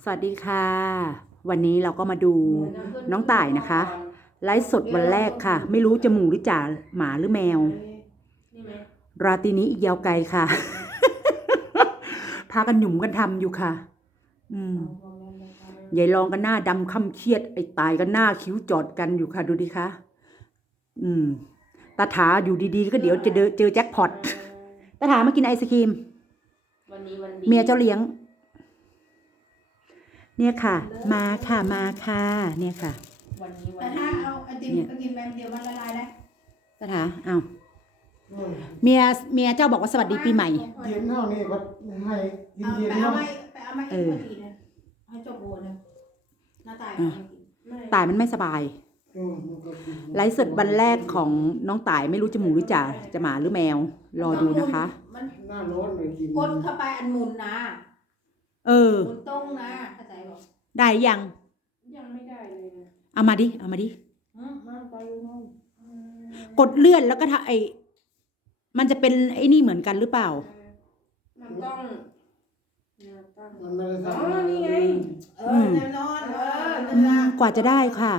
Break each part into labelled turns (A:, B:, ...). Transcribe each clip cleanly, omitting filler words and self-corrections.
A: สวัสดีค่ะ วันนี้เราก็มาดูน้องต่ายนะคะไลฟ์สดวันแรกค่ะ ไม่รู้จะหมูหรือจ่าหมาหรือแมว ราตรีนี้อีกยาวไกลค่ะ พากันหยุ่มกันทำอยู่ค่ะยายลองกันหน้าดำค่ำเครียดไอ้ตายกันหน้าคิ้วจอดกันอยู่ค่ะ ดูดิคะตาถาอยู่ดีๆก็เดี๋ยวจะเจอแจ็คพอตตาถามากินไอศครีมเมียเจ้าเลี้ยงเนี่ยค่ะมาค่ะเนี่ยค่ะ
B: แต่ถ้าเอาไอติมกินแป๊บเดียวมันละลายแล้ว
A: ตาถาเอาเมียเจ้าบอกว่าสวัสดีปีใหม่
C: เย็นเท่านี้ก็ให้เย็น
B: ไปเอามาอีกพอดีนะให้จบโบนะหน้าตาย
A: ตายมันไม่สบายไลฟ์สดวันแรกของน้องต่ายไม่รู้จะหมูหรือจะหมาหรือแมวรอดูนะคะ
B: มันหน้าร้อนเลยกินกดเข้าไปอันหมุนนะหมุนตรงนะเข้าใจบอก
A: ได้ยัง
B: ไม่ได้เลยนะ
A: เอามาดิกดเลื่อนแล้วก็มันจะเป็นไอ้นี่เหมือนกันหรือเปล่า
B: มันต้อง
C: มันไม่ได้ท
B: ำนี่ไงแน่นอน
A: กว่าจะได้ค่ะ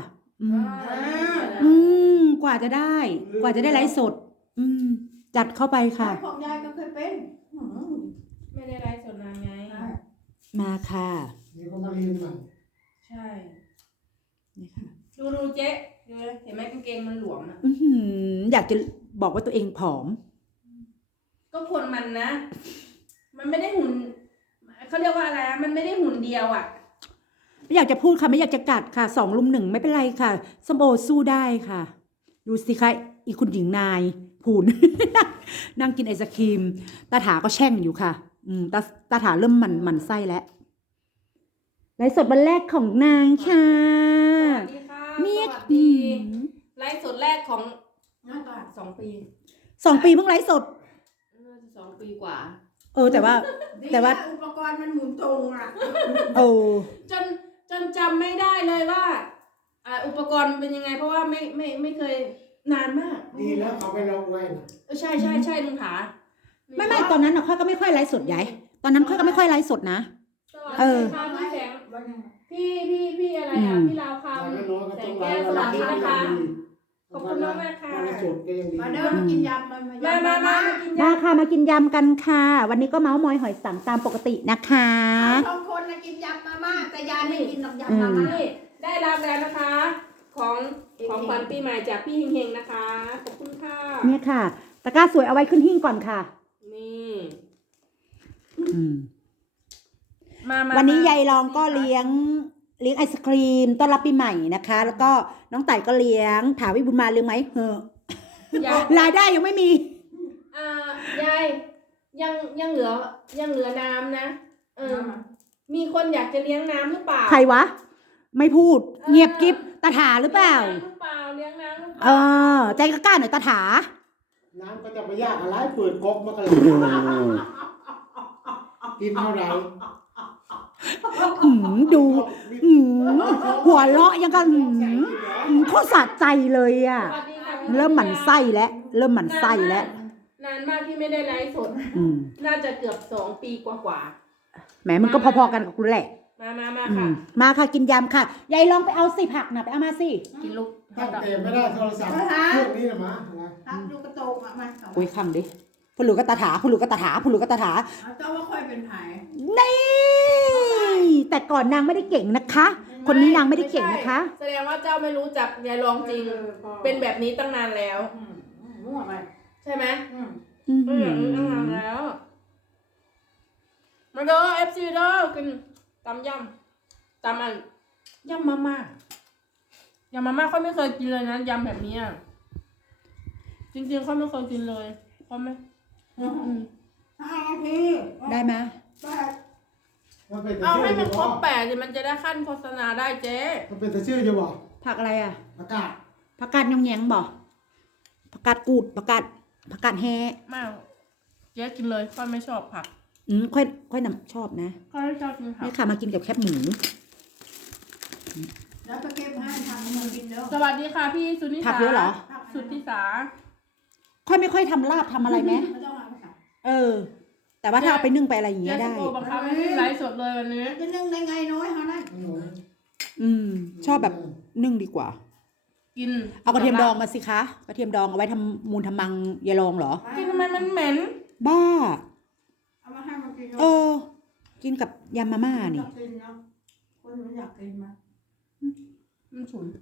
A: กว่าจะได้ไลฟ์สดจัดเข้าไปค่ะ
B: ของยายก็เคยเป็นไม่ได้ไลฟ์สดนานไง
A: มาค่ะ
C: นี่ก็มาเรียนใหม่
B: ใช่นี่ค่ะดูเจ๊ดูเห็นไหมกางเกงมันหลวมอ่ะ
A: อยากจะบอกว่าตัวเองผอม
B: ก็คนมันนะมันไม่ได้หุ่นเขาเรียกว่าอะไรมันไม่ได้หุ่นเดียวอ่ะ
A: ไม่อยากจะพูดค่ะไม่อยากจะกัดค่ะ2 ลุม 1ไม่เป็นไรค่ะสมโอสู้ได้ค่ะดูสิคะอีคุณหญิงนายผูน นั่งกินไอศครีมตาถาก็แช่งอยู่ค่ะตาถาเริ่มมันไส้แล้วไลฟ์สดวันแรกของนางค่ะ
B: สวัสดีค่ะสวัสดีไลฟ์สดแรกของ2 ปี
A: เพิ่งไลฟ์สด
B: 2 ปีกว่า
A: แต่ว่า
B: อุปกรณ์มันหมุนตรงอ่ะจนจำไม่ได้เลยว่าอุปกรณ์เป็นยังไงเพราะว่าไม่เคยนานมาก
C: ดีแล้วเขาไปลองไว้
B: ใช่ลุงขา
A: ไม่ตอนนั้นค่อยก็ไม่ค่อยไลฟ์สดใหญ่ตอนนั้นค่อยก็ไม่ค่อยไลฟ์สดนะ
B: พี่อะไรพี่ลาวคำแสงแก้วสวัสดีนะคะขอบคุณมากค่ะมาเดินมากินยำมากินยำ
A: มากินยำกันค่ะวันนี้ก็เมาส์มอยหอยสังตามปกตินะคะ
B: 2 คนนะกินยำมาม่าแต่ยายไม่กินยำมาม่าได้รับแล้วนะคะของขวัญปีใหม่จากพี่เฮงๆนะคะขอบคุณค่ะ
A: เนี่ยค่ะตะกร้าสวยเอาไว้ขึ้นหิ้งก่อนค่ะ
B: นี่
A: วันนี้ยายลองก็เลี้ยงไอศครีมต้อนรับปีใหม่นะคะแล้วก็น้องไต่ก็เลี้ยงถามวิบุญมาเลี้ยงไหมรายได้ยังไม่มี
B: ยายยังเหลือน้ำนะมีคนอยากจะเลี้ยงน้ำหรือเปล่า
A: ใครวะไม่พูดเงียบกิ๊บตาถาหรือเปล่า
B: เลี้ยงน้ำหรือเปล่า
A: ใจกล้าหน่อยตาถา
C: น้ำก็จะไปยากอะไรเปิดก๊อกมากันเลยกินเท่าไหร่
A: ดูหัวเราะยังกันโคตรสะใจเลยอ่ะเริ่มหมั่นไส้แล้ว
B: นานมากที่ไม่ได้ไลฟ์สดน่าจะเกือบ2 ปีกว่า
A: แหมมึงก็พอๆกันกับกูแหละ
B: มาค่ะ
A: มาค่ะกินยำค่ะยายลองไปเอาผักนะไปเอามาสิ
B: กินลูก
C: ตั้งแต่ไม่ได้โทรศัพท์เครื่องนี้นะมา
B: ลูกกระโตกมา
A: อุ้ยคำดิผู้หลุกก็ตาถาเจ้
B: าว่าค่อยเป็นไผ่
A: นี่แต่ก่อนนางไม่ได้เก่งนะคะคนนี้นางไม่ได้เก่งนะคะ
B: แสดงว่าเจ้าไม่รู้จักยายลองจริงเป็นแบบนี้ตั้งนานแล้วใช่ไหมตั้งนานแล้วมาเด้อFCเด้อกินตำยำมาม่าเขาไม่เคยกินเลยนะยำแบบนี้จริงๆเขาไม่เคยกินเลยเขาไม่
A: ได้ไหม
B: เอาให้มันครบ8มันจะได้ขั้นโฆษณาได้เจ๊
C: มันเป็นแต่ชื่อจะบอก
A: ผักอะไร
C: ผักก
A: าดยองแยงบอกผักกาดกูดผักกาดแห่
B: มากเจ๊กินเลยค่อยไม่ชอบผัก
A: ค่อยนำชอบนะ
B: ค่อยชอบกินผัก
A: นี่ค่ะมากินกับแคบหมู
B: แล้วก็เก็บให้ทำมือกินเด้อสวัสดีค่ะพี่สุนิสา
A: ผักเยอะเหรอ
B: สุนิสา
A: ค่อยไม่ค่อยทำลาบทำอะไรไหมแต่ว่าถ้าเอาไปนึ่งไปอะไรอย่างเงี้ยได้
B: บังคับให้ไลฟ์สดเลยวันนี้
D: จะนึ่งได้ไงน้อยฮะ
A: ชอบแบบนึ่งดีกว่า
B: กิน
A: เอากระเทียมดองมาสิคะกระเทียมดองเอาไว้ทำมูลทำมังยายรองเหรอ
B: กินทำไมมันเหม็น
A: บ้า
C: เอามาให้มันกิน
A: เออ กินกับยำมาม่า
C: อ
A: นี่
C: ยากกินเนาะคนมันอยากกินมา
B: มันฉุน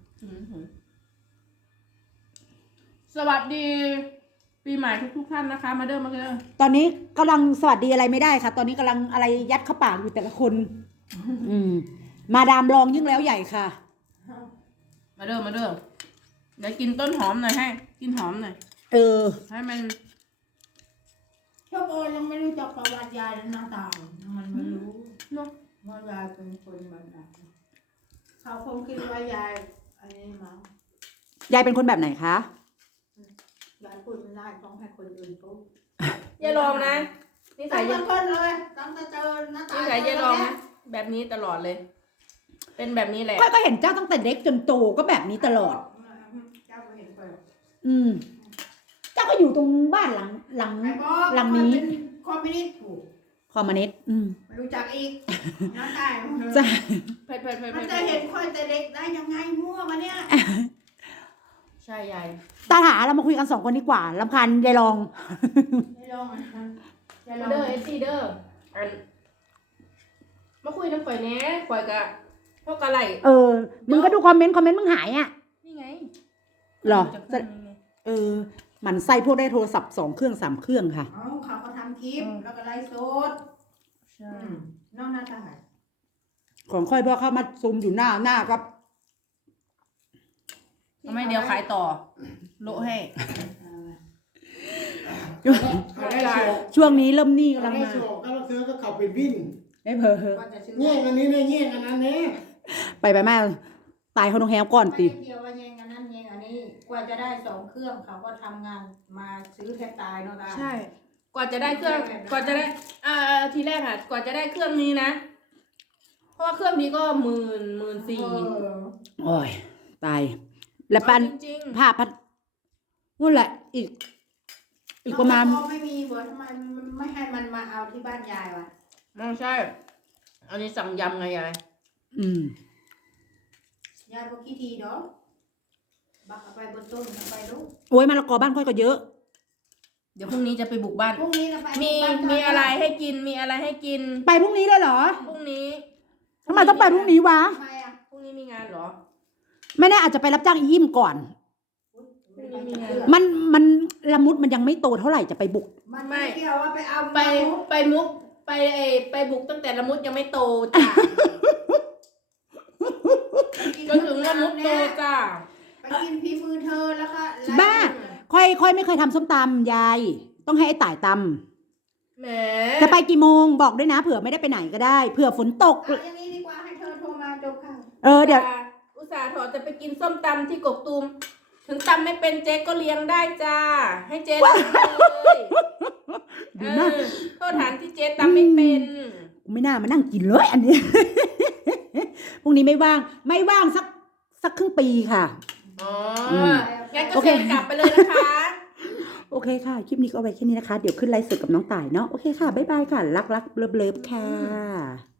B: สวัสดี ปีใหม่ทุกท่านนะคะ มาเด้อมาเด้อ
A: ตอนนี้กำลังสวัสดีอะไรไม่ได้ค่ะ ตอนนี้กำลังอะไรยัดเข้าปากอยู่แต่ละคน มาดามลองยิ่งแล้วใหญ่ค่ะ
B: มาเด้อเดี๋ยวกินต้นหอมหน่อยให้ กินหอมหน่อย
A: เออ
B: ให้มัน
C: ชอบโอยังไม่รู้จักประวัติยายหน้าตามันไม่รู้
B: เนาะ
C: ว่ายายเป็นคนแบบไหนเขาคงคิดว่ายายอันนี้มั้ง
A: ยายเป็นคนแบบไหนคะ
C: ยายพูดไม่ได้ต้องให้คนอื่นพูด
B: อย่าลองนะนิสั
C: ตั้
B: ย
C: ง
B: อย่า
C: แต่คนเลยตั้งแต่เจอหน้าตา
B: นิสัยอย่าลองนะแบบนี้ตลอดเลย เป็นแบบนี้แหละ
A: ค่อยก็เห็นเจ้าตั้งแต่เด็กจนโตก็แบบนี้ตลอด
C: เจ้าก็เห็นเปิด
A: เจ้าก็อยู่ตรงบ้านหลัง
C: ไอ้บอก
A: หลังนี้
C: เป็นคอมมิวนิสต์ถูก
A: คอมมานิสต์
C: ไม่รู้จักอีกหน้าตา
A: จ้ะ
B: เผ็ด
C: มันจะเห็นค่อยแต่เด็กได้ยังไงมั่วมาเนี่ย
B: ใช่ยาย
A: ตาถาเรามาคุยกัน2 คนดีกว่า รำคาญยายรอง
C: ไม่ลองอ่ะอย่าล
B: มา
C: อง
B: เด้อเอซีเด้ออันมาคุยน้ำข่อยแหน่ข่อยกะพวกกะไหล
A: มึงก็ดูคอมเมนต์มึงหายอ่ะ
B: นี่ไง
A: เหรอ
B: จะขึ้นยังไง
A: หมันไส้พวกได้โทรศัพท์2 เครื่อง 3 เครื่องค่ะ
C: เขาก็ทำคลิปแล้วก็ไลฟ์สด
B: ใช่
C: นอกหน้าตา
A: ของค่อยพอเข้ามาซูมอยู่หน้าครับ
B: ทำไมเดี๋ยวขายต่อ โละให้
C: เขาได้โชว์
A: ช่วงนี้เริ่มหนี้
C: เขา
A: กำลัง
C: ได้
A: มา
C: โชว์ก็เราซื้อก็เขาเป็นวิ่ง
A: ได้เพอ
C: ก็จะชื่อแย่งอันนี้เนี่ยแย่งอันนั้นเนี่ย
A: ไปมาตายเขาต้องแฮวก่อน
C: ไม่
A: ติ
C: ได้เกี่ยวว่าแย่งอันนั้นแย่งอันนี้กว่าจะได้2 เครื่องเขาก็ทำงานมาซื้อแทบตายเนาะตา
B: ใช่ กว่าจะได้เครื่อง กว่าจะได้ ทีแรกอ่ะ กว่าจะได้เครื่องนี้นะ เพราะว่าเครื่องนี้ก็14,000
A: โอ้ยตาย แล้วปัน
B: จริง
A: ภาพพัดนู่นแหละ อีกประมาณ
C: ไม่มีเบอร์ทำไมไม่ให้มันมาเอาที่บ้านยายวะ
B: ๆไม่ใช่ อันนี้สั่งยำไงยาย
C: ยายบอกกี่ทีเนาะบักเอาไปบนต้นเอาไปลูก
A: โอ้ยมะละกอบ้านค่อยก็เยอะ
B: เดี๋ยวพรุ่งนี้จะไปบุกบ้าน
C: พรุ่งนี้เราไป
B: มีอะไรให้กิน มีอะไรให้กิน
A: ไปพรุ่งนี้เลยเหรอ
B: พรุ่งนี้
A: ทำไมต้องไปพรุ่งนี้วะ
C: ทำไมอ่ะ
B: พรุ่งนี้มีงานเหรอ
A: ไม่แน่อาจจะไปรับจ้างอียิมก่อน มันละมุดมันยังไม่โตเท่าไหร่จะไปบุก
C: มันไม่เกี่ยวว่าไปเอา
B: ไปมุก ไปบุกตั้งแต่ละมุดยังไม่โตจ้ะ จนถึงละมุดโตจ้ะ
C: ไปกินพีมือเธอแล้วก็
A: บ้า ค่อยไม่เคยทำส้มตำยาย ต้องให้ไอ้ต่ายต
B: แหม
A: ำจะไปกี่โมงบอกด้วยนะ เผื่อไม่ได้ไปไหนก็ได้ เผื่อฝนตก
C: เอาอย่างนี้ดีกว่าให้เธอโทรมาจบค่ะ
A: เดี๋ยว
B: อุตส่าห์ถอดจะไปกินส้มตำที่กกตูม ถึงตำไม่เป็นเจ๊ก็เลี้ยงได้จ้า ให้เจ๊เลี้ยงเลยโทษฐานที่เจ๊ตำไม่เป็น
A: ไม่น่ามานั่งกินเลยอันนี้ พรุ่งนี้ไม่ว่างสักครึ่งปีค่ะ
B: อ๋องั้นก็เชิญกลับไปเลยนะคะ
A: โอเคค่ะ คลิปนี้ก็เอาไว้แค่นี้นะคะ เดี๋ยวขึ้นไลฟ์สดกับน้องต่ายเนาะ โอเคค่ะ บ๊ายบายค่ะ รักเลิฟค่ะ